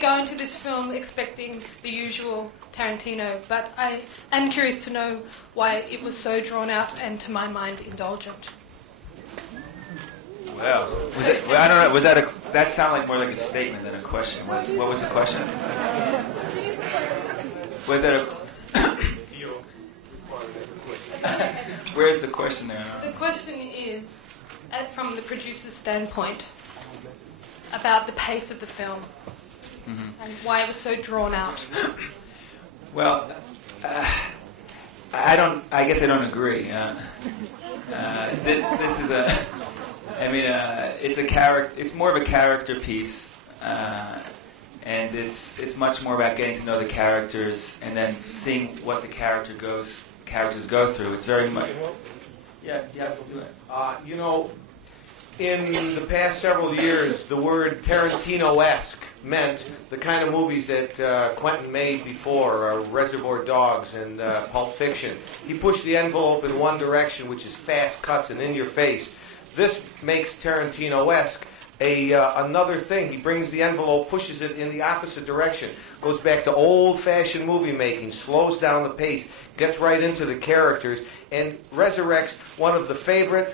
go into this film expecting the usual Tarantino, but I am curious to know why it was so drawn out and, to my mind, indulgent. Well, I don't know. That sounded like more like a statement than a question. What was the question? Was that a? Where's the question there? The question is, from the producer's standpoint, about the pace of the film and why it was so drawn out. Well, I guess I don't agree. This is a. I mean, it's a character. It's more of a character piece, and it's much more about getting to know the characters and then seeing what the characters go through. It's very much. Yeah. You know, in the past several years, the word Tarantino-esque meant the kind of movies that Quentin made before, Reservoir Dogs and Pulp Fiction. He pushed the envelope in one direction, which is fast cuts and in your face. This makes Tarantino-esque another thing. He brings the envelope, pushes it in the opposite direction, goes back to old-fashioned movie making, slows down the pace, gets right into the characters, and resurrects one of the favorite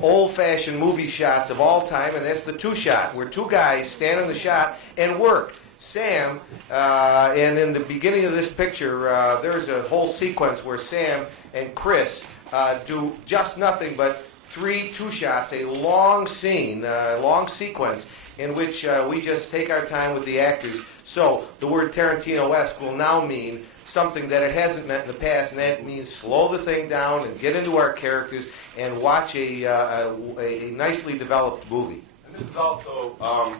old-fashioned movie shots of all time, and that's the two-shot, where two guys stand in the shot and work. Sam, and in the beginning of this picture, there's a whole sequence where Sam and Chris do just nothing but 3 two-shots, a long scene, long sequence, in which we just take our time with the actors. So the word Tarantino-esque will now mean something that it hasn't meant in the past, and that means slow the thing down and get into our characters and watch a nicely developed movie. And this is also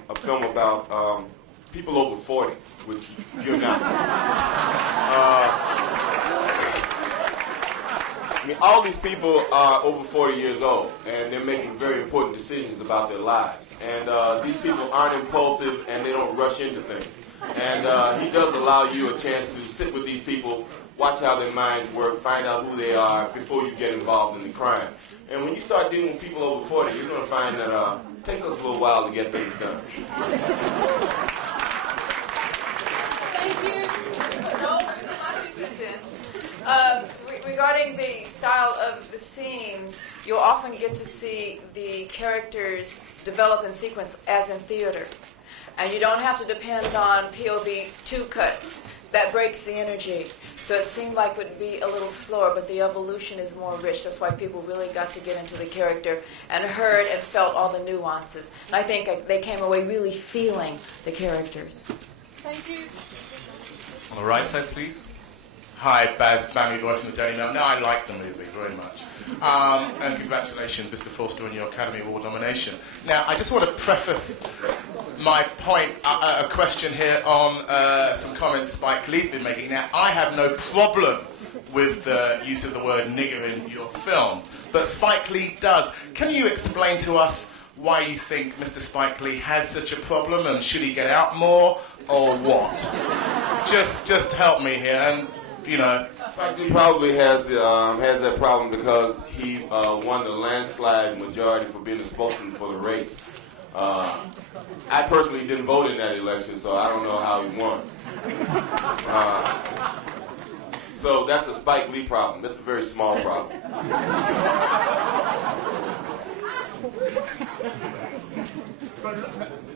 a film about people over 40, which you're not. I mean, all these people are over 40 years old, and they're making very important decisions about their lives. And these people aren't impulsive, and they don't rush into things. And he does allow you a chance to sit with these people, watch how their minds work, find out who they are before you get involved in the crime. And when you start dealing with people over 40, you're going to find that it takes us a little while to get things done. Thank you. Regarding the style of the scenes, you'll often get to see the characters develop in sequence as in theater. And you don't have to depend on POV 2 cuts. That breaks the energy. So it seemed like it would be a little slower, but the evolution is more rich. That's why people really got to get into the character and heard and felt all the nuances. And I think they came away really feeling the characters. Thank you. On the right side, please. Hi, Baz Bammy, boy from the Daily Mail. No, I like the movie very much. And congratulations, Mr. Forster, on your Academy Award nomination. Now, I just want to preface my point, a question here on some comments Spike Lee's been making. Now, I have no problem with the use of the word nigger in your film, but Spike Lee does. Can you explain to us why you think Mr. Spike Lee has such a problem, and should he get out more, or what? Just help me here, and you know. Spike Lee probably has that problem because he won the landslide majority for being the spokesman for the race. I personally didn't vote in that election, so I don't know how he won. So that's a Spike Lee problem. That's a very small problem. But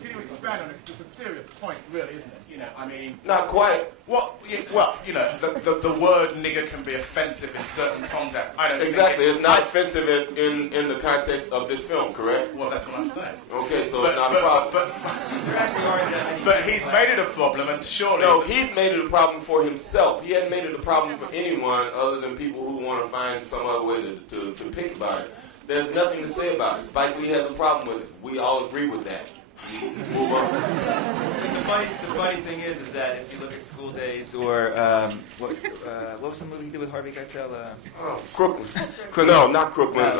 can you expand on it? It's a serious point, really, isn't it? You know, I mean... Not quite. Well, you know, the word nigger can be offensive in certain contexts. I don't exactly. think it's not offensive in the context of this film, correct? Well, that's what I'm saying. Okay, so it's not a problem. But he's made it a problem, and surely... No, he's made it a problem for himself. He hasn't made it a problem for anyone other than people who want to find some other way to pick about it. There's nothing to say about it. Spike Lee has a problem with it. We all agree with that. Move on. The funny thing is that if you look at School Days or what was the movie he did with Harvey Keitel? Crooklyn. No, not Crooklyn.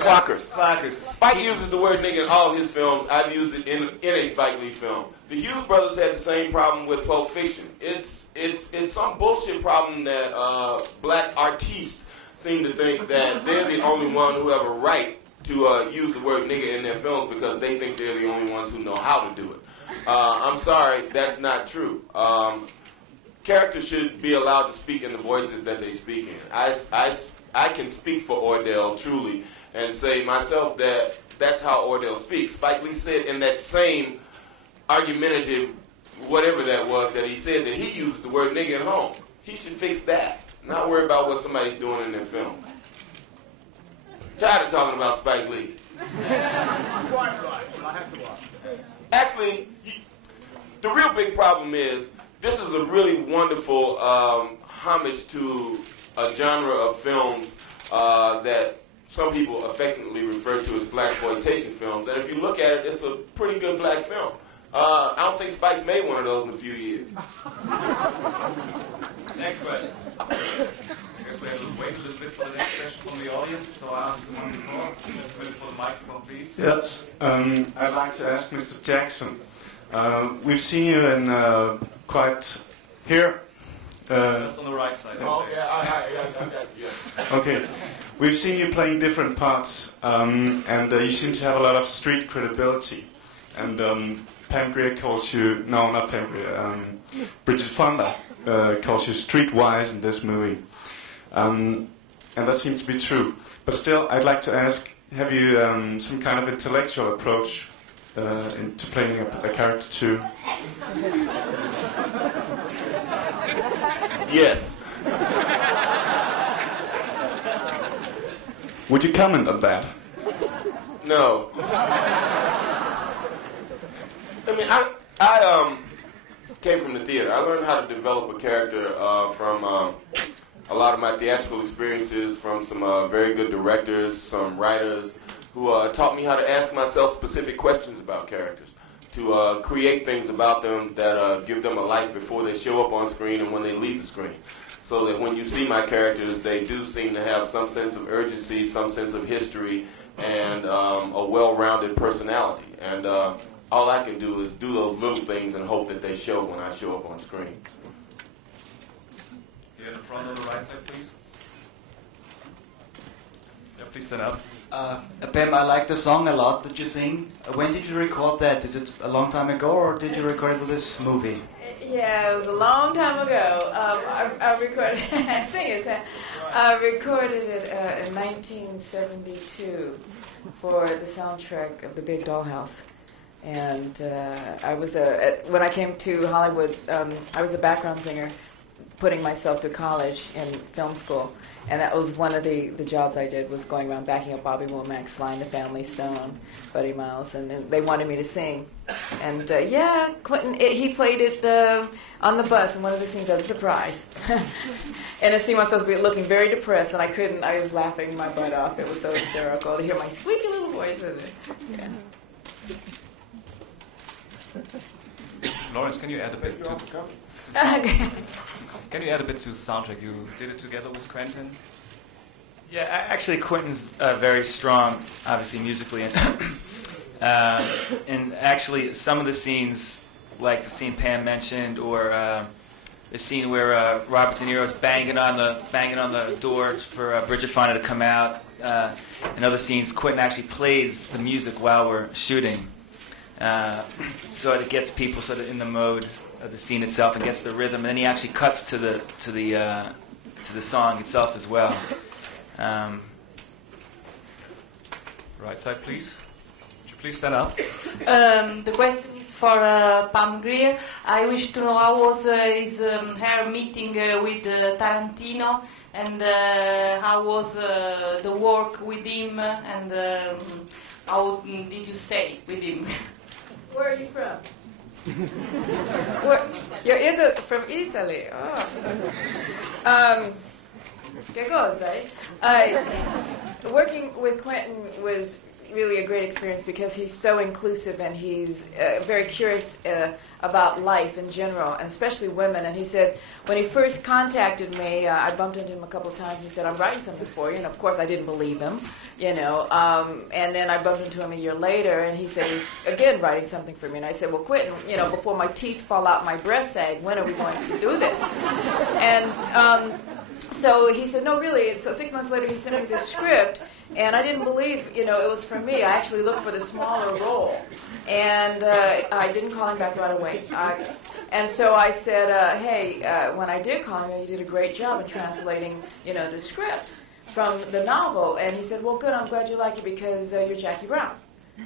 Clockers. Clockers. Spike uses the word nigga in all his films. I've used it in a Spike Lee film. The Hughes brothers had the same problem with Pulp Fiction. It's some bullshit problem that black artists seem to think that they're the only one who have a right to use the word nigger in their films because they think they're the only ones who know how to do it. I'm sorry, that's not true. Characters should be allowed to speak in the voices that they speak in. I can speak for Ordell, truly, and say myself that that's how Ordell speaks. Spike Lee said in that same argumentative, whatever that was, that he said that he uses the word nigga at home. He should fix that, not worry about what somebody's doing in their film. Tired of talking about Spike Lee. Actually, the real big problem is this is a really wonderful homage to a genre of films that some people affectionately refer to as blaxploitation films. And if you look at it, it's a pretty good black film. I don't think Spike's made one of those in a few years. Next question. I guess we have to wait a little bit for the next question from the audience. So I asked the one before. Just wait for the microphone, please. Yes, I'd like to ask Mr. Jackson. We've seen you in quite here. That's on the right side. Oh, yeah, I got you. Yeah. Okay, we've seen you playing different parts, and you seem to have a lot of street credibility. And Pam Grier calls you, no, not Pam Grier, Bridget Fonda calls you streetwise in this movie. And that seems to be true. But still, I'd like to ask, have you some kind of intellectual approach into playing a character too? Yes. Would you comment on that? No. I mean, I came from the theater. I learned how to develop a character from a lot of my theatrical experiences, from some very good directors, some writers, who taught me how to ask myself specific questions about characters, to create things about them that give them a life before they show up on screen and when they leave the screen. So that when you see my characters, they do seem to have some sense of urgency, some sense of history, and a well-rounded personality. And all I can do is do those little things and hope that they show when I show up on screen. Here in the front on the right side, please. Yeah, please stand up. Pam, I like the song a lot that you sing. When did you record that? Is it a long time ago, or did you record it for this movie? Yeah, it was a long time ago. I recorded. Sing it, Sam. I recorded it in 1972 for the soundtrack of The Big Dollhouse. And I was when I came to Hollywood, I was a background singer, putting myself through college in film school. And that was one of the jobs I did, was going around backing up Bobby Womack, Sly and the Family Stone, Buddy Miles, and they wanted me to sing. And yeah, Quentin, he played it on the bus in one of the scenes as a surprise. And a scene where I was supposed to be looking very depressed, and I was laughing my butt off. It was so hysterical to hear my squeaky little voice with it. Yeah. Lawrence, can you add a bit to... Can you add a bit to soundtrack? You did it together with Quentin? Yeah, actually Quentin's very strong, obviously musically, and actually some of the scenes, like the scene Pam mentioned, or the scene where Robert De Niro's banging on the door for Bridget Fonda to come out, and other scenes, Quentin actually plays the music while we're shooting, so it gets people sort of in the mode of the scene itself and gets the rhythm, and then he actually cuts to the song itself as well. Right side, please. Would you please stand up? The question is for Pam Grier. I wish to know how was her meeting with Tarantino, and how was the work with him, and how did you stay with him? Where are you from? You're from Italy. Oh. Che cosa? Working with Quentin was really a great experience because he's so inclusive, and he's very curious about life in general, and especially women. And he said, when he first contacted me, I bumped into him a couple of times. He said, I'm writing something for you. And of course, I didn't believe him, and then I bumped into him a year later, and he said he's, again, writing something for me. And I said, well, Quentin, before my teeth fall out, my breast sag, when are we going to do this? And so he said, no, really. So 6 months later, he sent me this script, and I didn't believe, it was for me. I actually looked for the smaller role. And I didn't call him back right away. And so I said, hey, when I did call him, you did a great job in translating, the script from the novel. And he said, well, good, I'm glad you like it because you're Jackie Brown.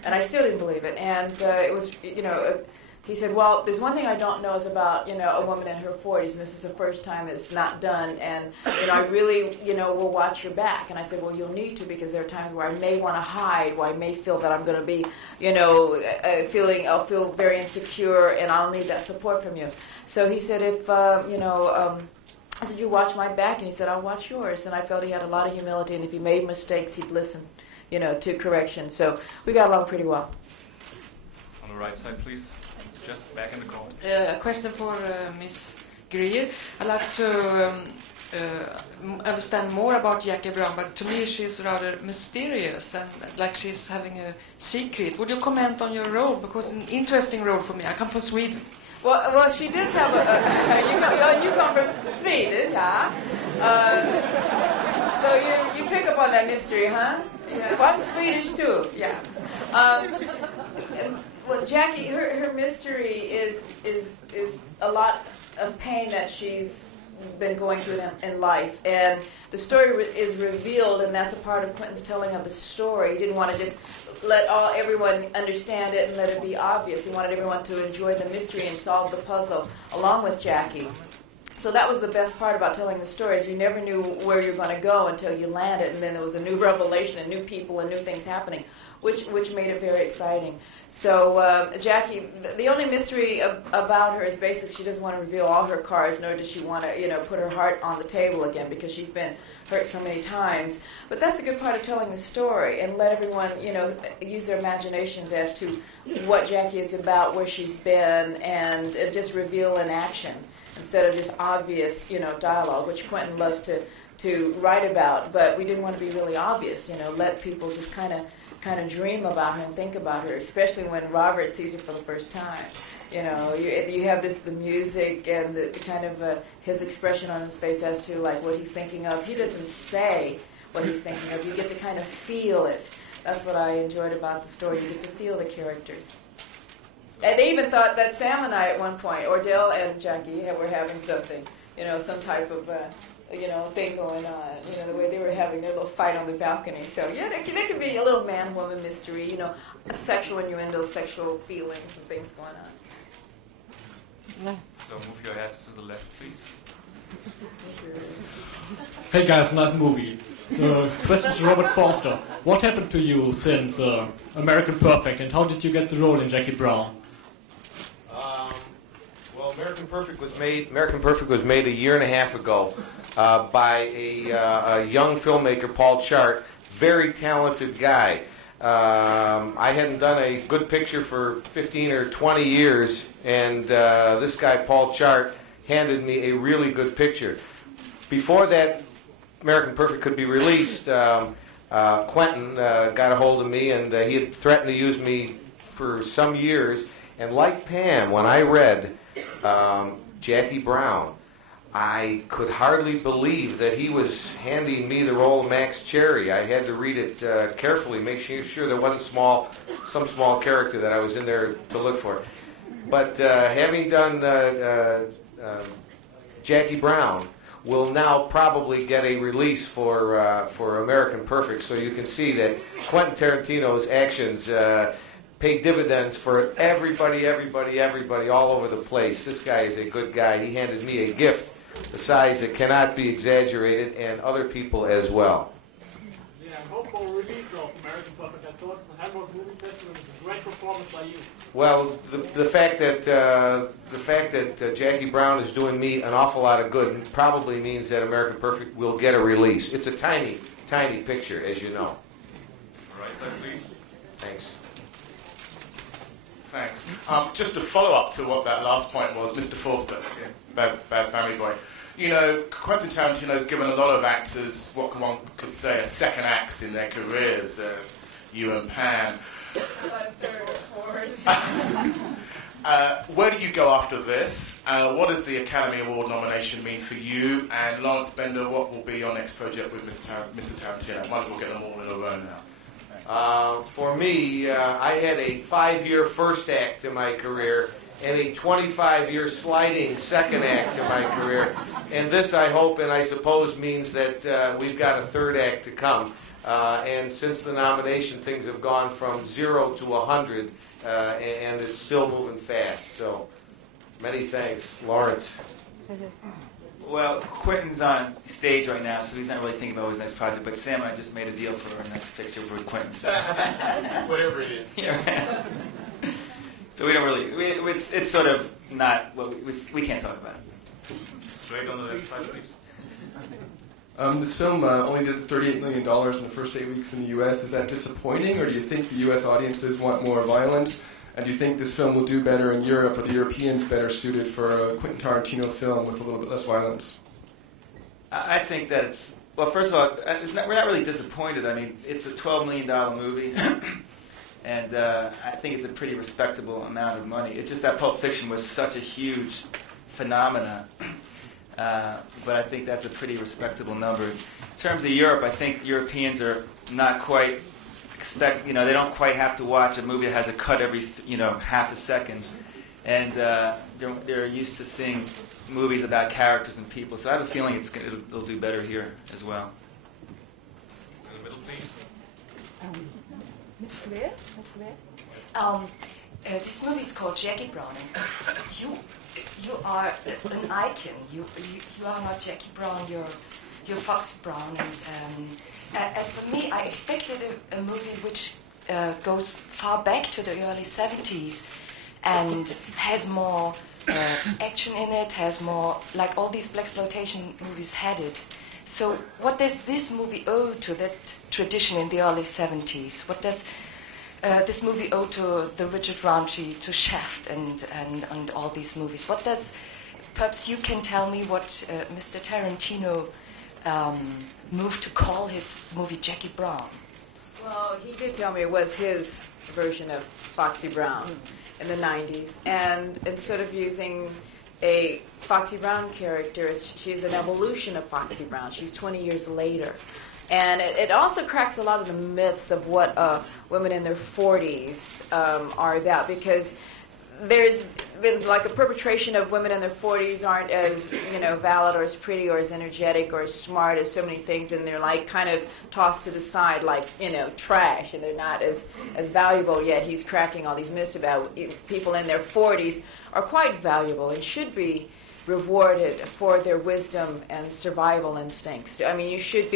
And I still didn't believe it. And it was, he said, well, there's one thing I don't know is about, a woman in her 40s, and this is the first time it's not done, and, I really, will watch your back. And I said, well, you'll need to, because there are times where I may want to hide, where I may feel that I'm going to be, I'll feel very insecure, and I'll need that support from you. So he said, if, I said, you watch my back, and he said, I'll watch yours. And I felt he had a lot of humility, and if he made mistakes, he'd listen, to correction. So we got along pretty well. On the right side, please. Just back in the corner. A question for Miss Grier. I'd like to understand more about Jackie Brown, but to me she's rather mysterious and like she's having a secret. Would you comment on your role? Because it's an interesting role for me. I come from Sweden. Well, she does have you come from Sweden, yeah? So you pick up on that mystery, huh? Yeah. Well, I'm Swedish too, yeah. Well, Jackie, her mystery is a lot of pain that she's been going through in life, and the story is revealed, and that's a part of Quentin's telling of the story. He didn't want to just let everyone understand it and let it be obvious. He wanted everyone to enjoy the mystery and solve the puzzle along with Jackie. So that was the best part about telling the stories. You never knew where you're going to go until you landed, and then there was a new revelation and new people and new things happening, which made it very exciting. So Jackie, the only mystery about her is basically she doesn't want to reveal all her cards, nor does she want to, put her heart on the table again because she's been hurt so many times. But that's a good part of telling the story and let everyone, use their imaginations as to what Jackie is about, where she's been, and just reveal in action instead of just obvious, dialogue, which Quentin loves to write about. But we didn't want to be really obvious, let people just kind of dream about her and think about her, especially when Robert sees her for the first time. You have the music and the kind of his expression on his face as to like what he's thinking of. He doesn't say what he's thinking of. You get to kind of feel it. That's what I enjoyed about the story. You get to feel the characters. And they even thought that Sam and I at one point, Ordell and Jackie, were having something, some type of thing going on, the way they were having their little fight on the balcony. So, yeah, there could be a little man-woman mystery, a sexual innuendo, sexual feelings and things going on. No. So move your heads to the left, please. Hey guys, nice movie. Question to Robert Forster. What happened to you since American Perfect, and how did you get the role in Jackie Brown? Well, American Perfect was made a year and a half ago by a young filmmaker, Paul Chart, very talented guy. I hadn't done a good picture for 15 or 20 years, and this guy, Paul Chart, handed me a really good picture. Before that American Perfect could be released, Quentin got a hold of me, and he had threatened to use me for some years. And like Pam, when I read Jackie Brown, I could hardly believe that he was handing me the role of Max Cherry. I had to read it carefully, make sure there wasn't some small character that I was in there to look for. But having done Jackie Brown, will now probably get a release for American Perfect, so you can see that Quentin Tarantino's actions pay dividends for everybody all over the place. This guy is a good guy. He handed me a gift the size that cannot be exaggerated, and other people as well. Yeah, I hope for a release of American Perfect. I saw it in the Hamburg Movie Festival. It was a great performance by you. Well, the fact that Jackie Brown is doing me an awful lot of good probably means that American Perfect will get a release. It's a tiny, tiny picture, as you know. Right side, please. Thanks. Thanks. Just to follow up to what that last point was, Mr. Forster, Baz Family Boy. Quentin Tarantino's given a lot of actors what one could say a second acts in their careers. You and Pam. Third or fourth. Where do you go after this? What does the Academy Award nomination mean for you? And Lawrence Bender, what will be your next project with Mr. Tarantino? Might as well get them all in a row now. For me, I had a 5-year first act to my career and a 25-year sliding second act to my career. And this, I hope and I suppose, means that we've got a third act to come. And since the nomination, things have gone from 0 to 100, and it's still moving fast. So, many thanks. Lawrence. Well, Quentin's on stage right now, so he's not really thinking about his next project. But Sam and I just made a deal for our next picture for Quentin. So. Whatever it is. Yeah. So we don't really. It's sort of not. Well, we can't talk about it. Straight on the left side, please. This film only did $38 million in the first 8 weeks in the U.S. Is that disappointing, or do you think the U.S. audiences want more violence? And do you think this film will do better in Europe? Are the Europeans better suited for a Quentin Tarantino film with a little bit less violence? I think that it's... Well, first of all, we're not really disappointed. I mean, it's a $12 million movie, and I think it's a pretty respectable amount of money. It's just that Pulp Fiction was such a huge phenomenon. But I think that's a pretty respectable number. In terms of Europe, I think Europeans are not quite they don't quite have to watch a movie that has a cut every half a second, and they're used to seeing movies about characters and people. So I have a feeling it'll do better here as well. In the middle, please. Miss Grier? This movie is called Jackie Brown, and you are an icon. You are not Jackie Brown. You're Foxy Brown. And as for me, I expected a movie which goes far back to the early 70s and has more action in it. Has more like all these blaxploitation movies had it. So what does this movie owe to that tradition in the early 70s? What does this movie owe to the Richard Roundtree, to Shaft, and all these movies? What does, perhaps you can tell me what Mr. Tarantino moved to call his movie Jackie Brown? Well, he did tell me it was his version of Foxy Brown in the 90s. And instead of using a Foxy Brown character, she's an evolution of Foxy Brown. She's 20 years later. And it also cracks a lot of the myths of what women in their 40s are about, because there's been like a perpetration of women in their 40s aren't as valid or as pretty or as energetic or as smart as so many things, and they're like kind of tossed to the side like trash, and they're not as valuable. Yet he's cracking all these myths about people in their 40s are quite valuable and should be rewarded for their wisdom and survival instincts. I mean, you should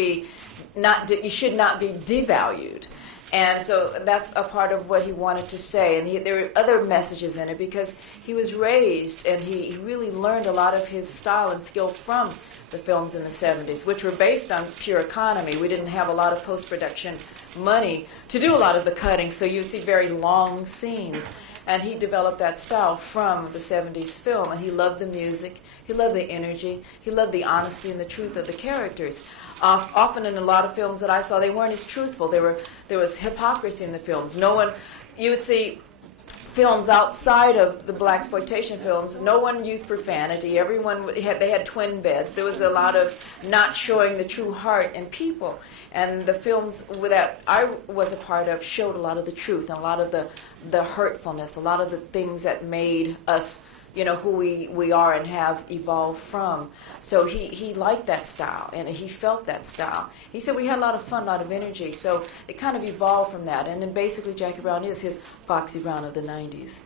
not be devalued. And so that's a part of what he wanted to say. And there were other messages in it, because he was raised and he really learned a lot of his style and skill from the films in the 70s, which were based on pure economy. We didn't have a lot of post-production money to do a lot of the cutting, so you'd see very long scenes. And he developed that style from the 70s film. And he loved the music, he loved the energy, he loved the honesty and the truth of the characters. Often in a lot of films that I saw, they weren't as truthful. There was hypocrisy in the films. You would see films outside of the blaxploitation films, no one used profanity. They had twin beds. There was a lot of not showing the true heart in people. And the films that I was a part of showed a lot of the truth and a lot of the hurtfulness, a lot of the things that made us who we are and have evolved from. So he liked that style, and he felt that style. He said we had a lot of fun, a lot of energy, so it kind of evolved from that. And then basically Jackie Brown is his Foxy Brown of the 90s.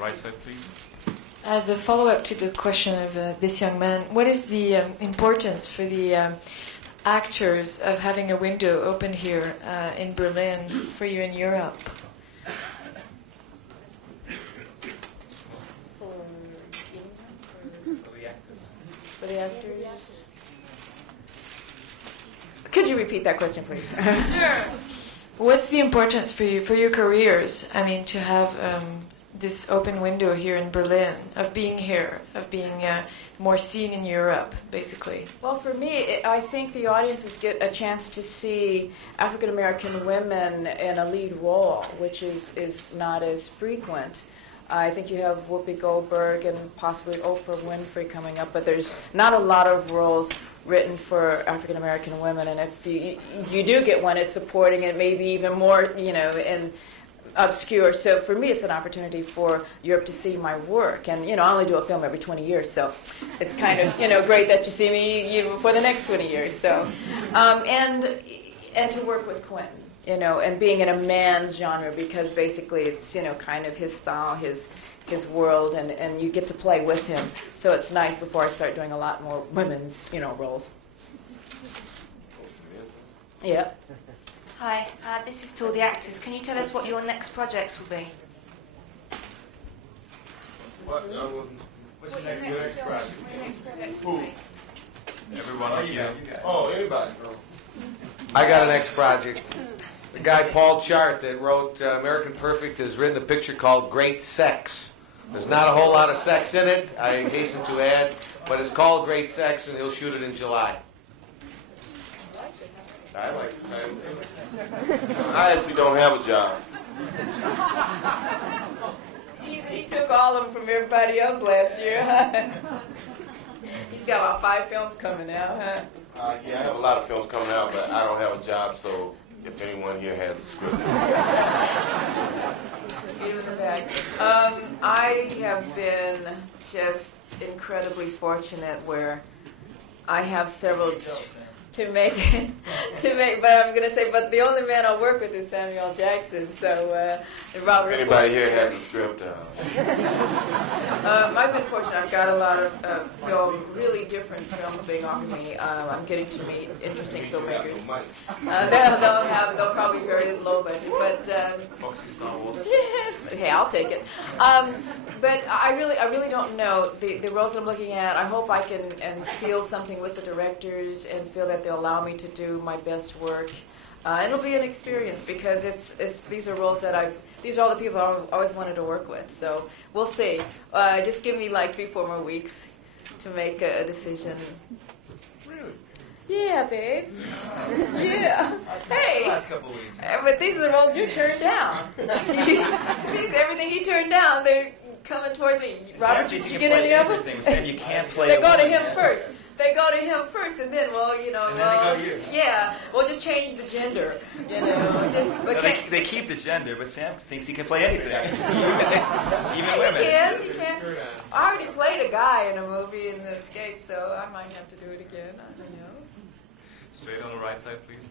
Right side, please. As a follow-up to the question of this young man, what is the importance for the actors of having a window open here in Berlin for you in Europe? For the actors. Could you repeat that question, please? Sure. What's the importance for you, for your careers? I mean, to have this open window here in Berlin, of being here, of being more seen in Europe, basically. Well, for me, I think the audiences get a chance to see African American women in a lead role, which is not as frequent. I think you have Whoopi Goldberg and possibly Oprah Winfrey coming up, but there's not a lot of roles written for African American women, and if you do get one, it's supporting it, maybe even more, and obscure. So for me, it's an opportunity for Europe to see my work, and I only do a film every 20 years, so it's kind of great that you see me for the next 20 years. So and to work with Quentin, and being in a man's genre, because basically it's kind of his style, his world, and you get to play with him. So it's nice before I start doing a lot more women's roles. Yeah. Hi, this is to all the actors. Can you tell us what your next projects will be? What's your next project? Who? Everyone of you. Oh, anybody. I got an next project. The guy Paul Chart that wrote American Perfect has written a picture called Great Sex. There's not a whole lot of sex in it, I hasten to add, but it's called Great Sex, and he'll shoot it in July. I like the title. I actually don't have a job. He took all of them from everybody else last year. He's got about 5 films coming out, huh? Yeah, I have a lot of films coming out, but I don't have a job, so if anyone here has a script. Get him in the bag. I have been just incredibly fortunate where I have several to make, but I'm going to say, but the only man I work with is Samuel L.Jackson, so Robert If anybody Forster. here has a script, I've been fortunate. I've got a lot of really different films being offered me. I'm getting to meet interesting filmmakers. They'll probably be very low budget, but Foxy Star Wars. Hey, I'll take it. But I really don't know the roles that I'm looking at. I hope I can and feel something with the directors and feel that they'll allow me to do my best work. It'll be an experience because these are roles that these are all the people I've always wanted to work with. So we'll see. Just give me like 3-4 more weeks to make a decision. Really? Yeah, babe. Yeah. Hey. Last couple of weeks. But these are the roles you turned down. Everything he turned down, they're coming towards me. Robert, did you get any of them? Sam, you can't play. They go to him first. They go to him first, and then, well, And then they go to you. yeah, we'll just change the gender, But They keep the gender, but Sam thinks he can play anything, even women. He can. I already played a guy in a movie in The Escape, so I might have to do it again. I don't know. Straight on the right side, please.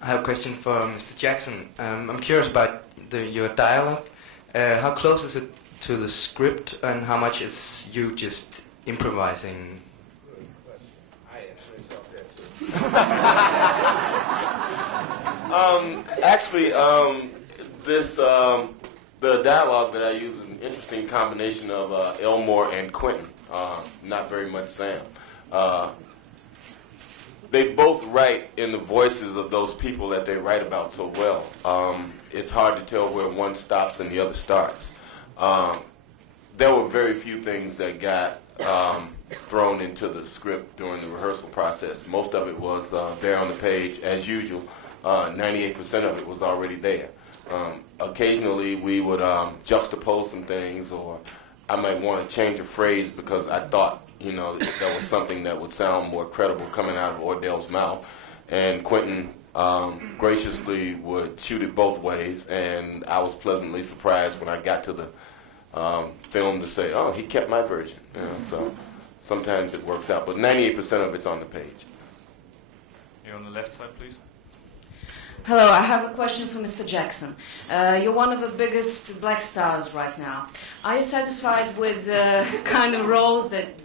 I have a question for Mr. Jackson. I'm curious about your dialogue. How close is it to the script, and how much is you just improvising? Actually, the dialogue that I use is an interesting combination of Elmore and Quentin. Not very much Sam. They both write in the voices of those people that they write about so well. It's hard to tell where one stops and the other starts. There were very few things that got thrown into the script during the rehearsal process. Most of it was there on the page as usual. 98% of it was already there. Occasionally we would juxtapose some things, or I might want to change a phrase because I thought that was something that would sound more credible coming out of Ordell's mouth. And Quentin graciously would shoot it both ways, and I was pleasantly surprised when I got to the film to say, oh, he kept my version. So sometimes it works out, but 98% of it's on the page. Here on the left side, please. Hello, I have a question for Mr. Jackson. You're one of the biggest black stars right now. Are you satisfied with the kind of roles that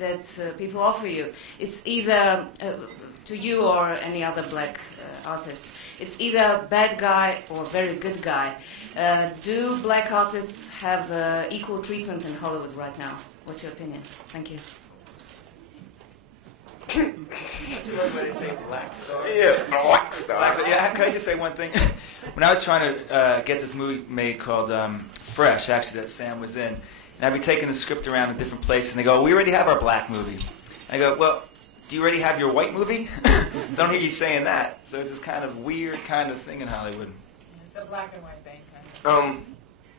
people offer you? It's either, to you or any other black artist, it's either bad guy or very good guy. Do black artists have equal treatment in Hollywood right now? What's your opinion? Thank you. Do everybody say black star? Yeah, black star. Yeah, can I just say one thing? When I was trying to get this movie made called Fresh, actually, that Sam was in, and I'd be taking the script around in different places, and they go, we already have our black movie. I go, well, do you already have your white movie? So I don't hear you saying that. So it's this kind of weird kind of thing in Hollywood. It's a black and white thing.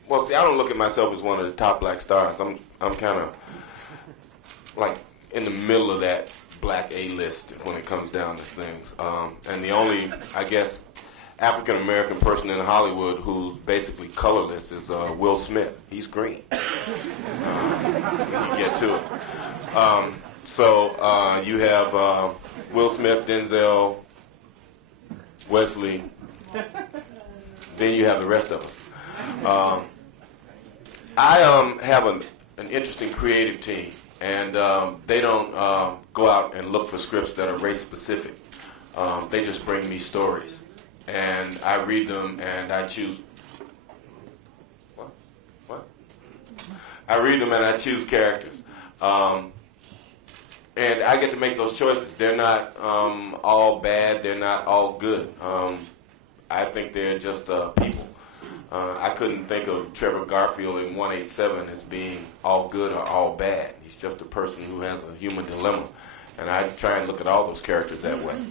Well, see, I don't look at myself as one of the top black stars. I'm kind of like in the middle of that black A-list when it comes down to things. And the only, I guess, African-American person in Hollywood who's basically colorless is Will Smith. He's green. When you get to it. So you have Will Smith, Denzel, Wesley. Then you have the rest of us. I have an interesting creative team, and they don't go out and look for scripts that are race specific. They just bring me stories, and I read them, and I choose. What? I read them, and I choose characters, and I get to make those choices. They're not all bad. They're not all good. I think they're just people. I couldn't think of Trevor Garfield in 187 as being all good or all bad. He's just a person who has a human dilemma. And I try and look at all those characters that way.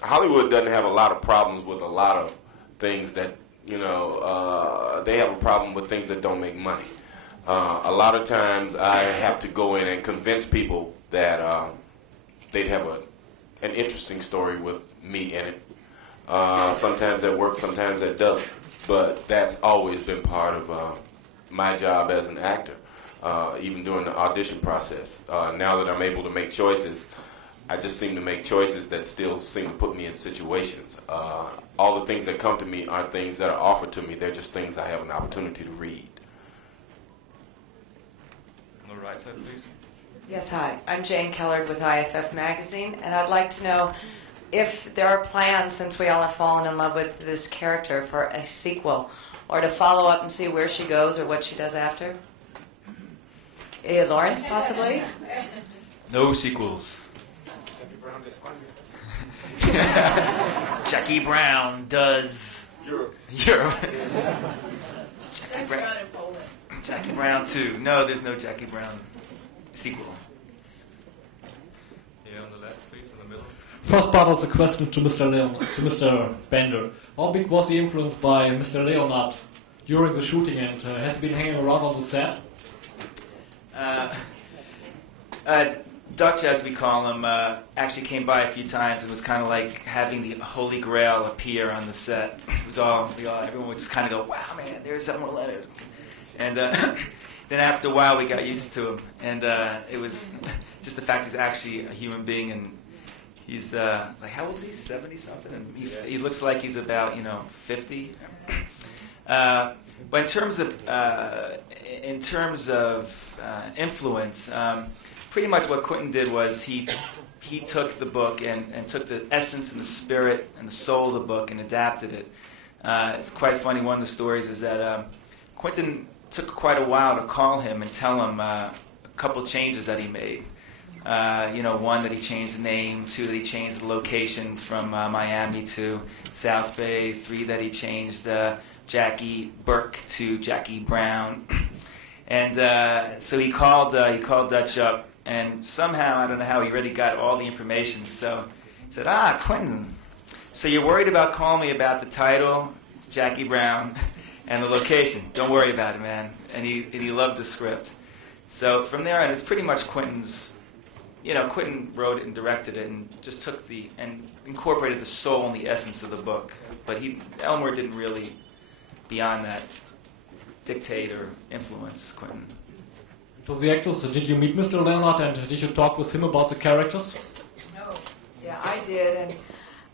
Hollywood doesn't have a lot of problems with a lot of things that, they have a problem with things that don't make money. A lot of times I have to go in and convince people that they'd have an interesting story with me in it. Sometimes that works, sometimes that doesn't. But that's always been part of my job as an actor, even during the audition process. Now that I'm able to make choices, I just seem to make choices that still seem to put me in situations. All the things that come to me aren't things that are offered to me. They're just things I have an opportunity to read. On the right side, please. Yes, hi. I'm Jane Kellard with IFF Magazine, and I'd like to know if there are plans, since we all have fallen in love with this character, for a sequel, or to follow up and see where she goes or what she does after. Lawrence, possibly? No sequels. Jackie Brown does Europe. Jackie Brown 2. No, there's no Jackie Brown sequel. Here on the left, please, in the middle. First part of the question to Mr. Bender. How big was the influence by Mr. Leonard during the shooting, and has he been hanging around on the set? Dutch, as we call him, actually came by a few times. It was kind of like having the Holy Grail appear on the set. It was everyone would just kind of go, "Wow, man, there's Elmer Leonard." And then after a while, we got used to him, and it was just the fact he's actually a human being, and he's like, how old is he? 70 something, and he looks like he's about 50. But in terms of influence. Pretty much what Quentin did was he took the book and took the essence and the spirit and the soul of the book and adapted it. It's quite funny. One of the stories is that Quentin took quite a while to call him and tell him a couple changes that he made. One, that he changed the name. 2, that he changed the location from Miami to South Bay. 3, that he changed Jackie Burke to Jackie Brown. And so he called Dutch up. And somehow, I don't know how, he already got all the information. So he said, Quentin, so you're worried about calling me about the title, Jackie Brown, and the location. Don't worry about it, man. And he loved the script. So from there on, it's pretty much Quentin's, Quentin wrote it and directed it and just took and incorporated the soul and the essence of the book. But Elmer didn't really, beyond that, dictate or influence Quentin. To the actors, did you meet Mr. Leonard and did you talk with him about the characters? No. Yeah, I did, and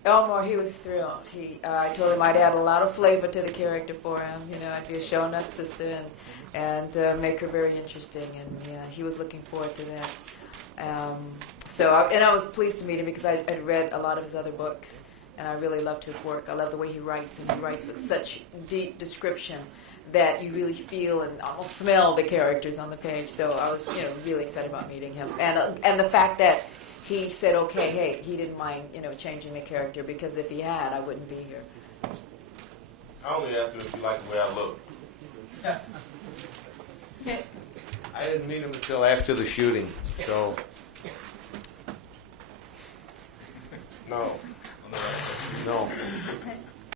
Elmore, he was thrilled. I told him I'd add a lot of flavor to the character for him. I'd be a show-enough sister and make her very interesting, and he was looking forward to that. I was pleased to meet him because I'd read a lot of his other books, and I really loved his work. I love the way he writes, and he writes with such deep description that you really feel and almost smell the characters on the page. So I was, really excited about meeting him, and the fact that he said, okay, hey, he didn't mind, changing the character, because if he had, I wouldn't be here. I only asked him if he liked the way I look. I didn't meet him until after the shooting, so. No. No.